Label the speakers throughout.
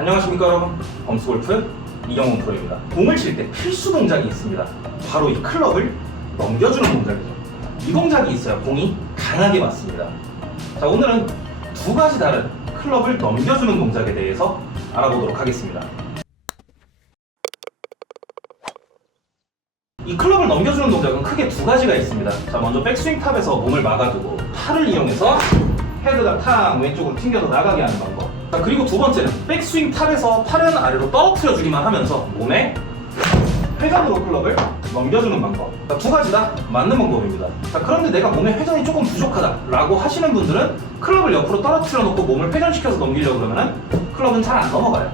Speaker 1: 안녕하십니까 여러분. 범스골프 이경훈 프로입니다. 공을 칠 때 필수 동작이 있습니다. 바로 이 클럽을 넘겨주는 동작이죠. 이 동작이 있어야 공이 강하게 맞습니다. 자 오늘은 두 가지 다른 클럽을 넘겨주는 동작에 대해서 알아보도록 하겠습니다. 이 클럽을 넘겨주는 동작은 크게 두 가지가 있습니다. 자 먼저 백스윙 탑에서 몸을 막아두고 팔을 이용해서 헤드가 탕 왼쪽으로 튕겨서 나가게 하는 방법 자, 그리고 두 번째는 백스윙 탑에서 팔은 아래로 떨어뜨려 주기만 하면서 몸에 회전으로 클럽을 넘겨주는 방법. 자, 두 가지 다 맞는 방법입니다. 자, 그런데 내가 몸에 회전이 조금 부족하다 라고 하시는 분들은 클럽을 옆으로 떨어뜨려 놓고 몸을 회전시켜서 넘기려고 그러면 클럽은 잘 안 넘어가요.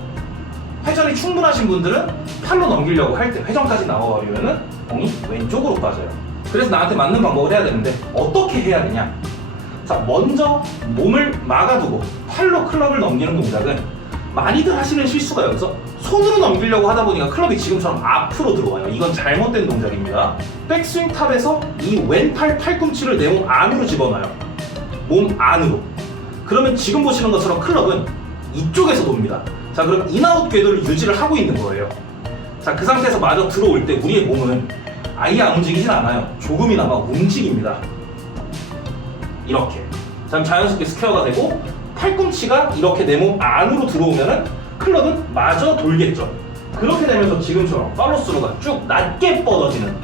Speaker 1: 회전이 충분하신 분들은 팔로 넘기려고 할 때 회전까지 나와버리면은 공이 왼쪽으로 빠져요. 그래서 나한테 맞는 방법을 해야 되는데 어떻게 해야 되냐 자, 먼저 몸을 막아두고 팔로 클럽을 넘기는 동작은 많이들 하시는 실수가 여기서 손으로 넘기려고 하다 보니까 클럽이 지금처럼 앞으로 들어와요. 이건 잘못된 동작입니다. 백스윙 탑에서 이 왼팔 팔꿈치를 내 몸 안으로 집어넣어요. 몸 안으로. 그러면 지금 보시는 것처럼 클럽은 이쪽에서 돕니다. 자, 그럼 인아웃 궤도를 유지를 하고 있는 거예요. 자, 그 상태에서 마저 들어올 때 우리의 몸은 아예 안 움직이진 않아요. 조금이나마 움직입니다. 이렇게. 자, 그럼 자연스럽게 스퀘어가 되고 팔꿈치가 이렇게 내 몸 안으로 들어오면은 클럽은 마저 돌겠죠. 그렇게 되면서 지금처럼 팔로스루가 쭉 낮게 뻗어지는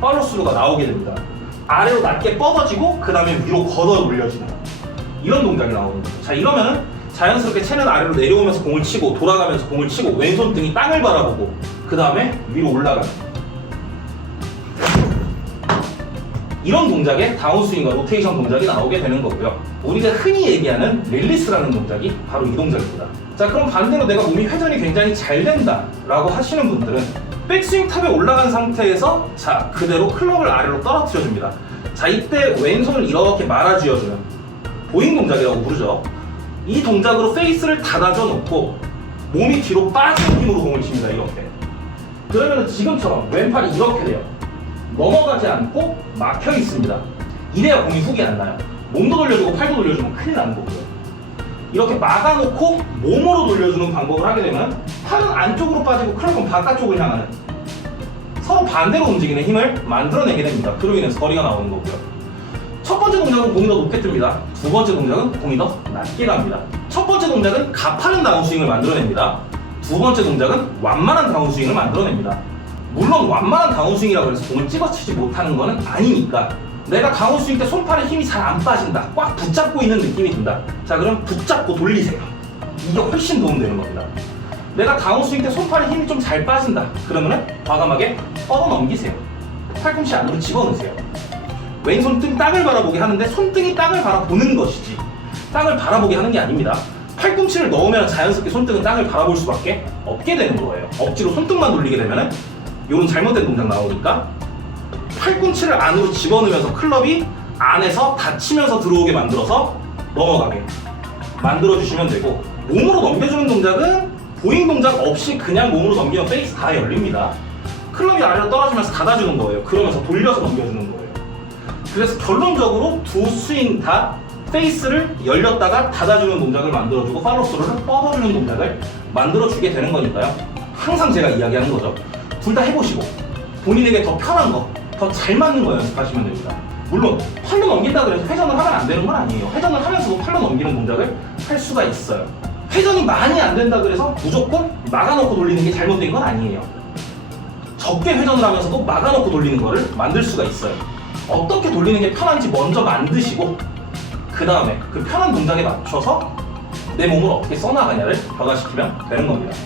Speaker 1: 팔로스루가 나오게 됩니다. 아래로 낮게 뻗어지고 그 다음에 위로 걷어 올려지는 이런 동작이 나오는 거죠. 자 이러면은 자연스럽게 채는 아래로 내려오면서 공을 치고 돌아가면서 공을 치고 왼손 등이 땅을 바라보고 그 다음에 위로 올라가는 이런 동작에 다운스윙과 로테이션 동작이 나오게 되는 거고요. 우리가 흔히 얘기하는 릴리스라는 동작이 바로 이 동작입니다. 자, 그럼 반대로 내가 몸이 회전이 굉장히 잘 된다라고 하시는 분들은 백스윙 탑에 올라간 상태에서 자, 그대로 클럽을 아래로 떨어뜨려 줍니다. 자, 이때 왼손을 이렇게 말아 쥐어 주는 보잉 동작이라고 부르죠. 이 동작으로 페이스를 닫아줘 놓고 몸이 뒤로 빠지는 힘으로 공을 칩니다. 이렇게. 그러면 지금처럼 왼팔이 이렇게 돼요. 넘어가지 않고 막혀 있습니다. 이래야 공이 훅이 안 나요. 몸도 돌려주고 팔도 돌려주면 큰일 나는 거고요. 이렇게 막아놓고 몸으로 돌려주는 방법을 하게 되면 팔은 안쪽으로 빠지고 클럽은 바깥쪽을 향하는 서로 반대로 움직이는 힘을 만들어내게 됩니다. 그로 인해서 거리가 나오는 거고요. 첫 번째 동작은 공이 더 높게 뜹니다. 두 번째 동작은 공이 더 낮게 갑니다. 첫 번째 동작은 가파른 다운스윙을 만들어냅니다. 두 번째 동작은 완만한 다운스윙을 만들어냅니다. 물론 완만한 다운스윙이라고 해서 공을 찍어치지 못하는 거는 아니니까 내가 다운스윙 때 손팔에 힘이 잘 안 빠진다. 꽉 붙잡고 있는 느낌이 든다. 자 그럼 붙잡고 돌리세요. 이게 훨씬 도움되는 겁니다. 내가 다운스윙 때 손팔에 힘이 좀 잘 빠진다. 그러면은 과감하게 뻗어 넘기세요. 팔꿈치 안으로 집어넣으세요. 왼손 등 땅을 바라보게 하는데 손등이 땅을 바라보는 것이지 땅을 바라보게 하는 게 아닙니다. 팔꿈치를 넣으면 자연스럽게 손등은 땅을 바라볼 수밖에 없게 되는 거예요. 억지로 손등만 돌리게 되면은 이런 잘못된 동작 나오니까 팔꿈치를 안으로 집어넣으면서 클럽이 안에서 닫히면서 들어오게 만들어서 넘어가게 만들어 주시면 되고 몸으로 넘겨주는 동작은 보잉 동작 없이 그냥 몸으로 넘기면 페이스 다 열립니다. 클럽이 아래로 떨어지면서 닫아주는 거예요. 그러면서 돌려서 넘겨주는 거예요. 그래서 결론적으로 두 스윙 다 페이스를 열렸다가 닫아주는 동작을 만들어주고 팔로스를 뻗어주는 동작을 만들어주게 되는 거니까요. 항상 제가 이야기하는 거죠. 둘 다 해보시고 본인에게 더 편한 거, 더 잘 맞는 거 연습하시면 됩니다. 물론 팔로 넘긴다 그래서 회전을 하면 안 되는 건 아니에요. 회전을 하면서도 팔로 넘기는 동작을 할 수가 있어요. 회전이 많이 안 된다 그래서 무조건 막아놓고 돌리는 게 잘못된 건 아니에요. 적게 회전을 하면서도 막아놓고 돌리는 거를 만들 수가 있어요. 어떻게 돌리는 게 편한지 먼저 만드시고 그 다음에 그 편한 동작에 맞춰서 내 몸을 어떻게 써나가냐를 변화시키면 되는 겁니다.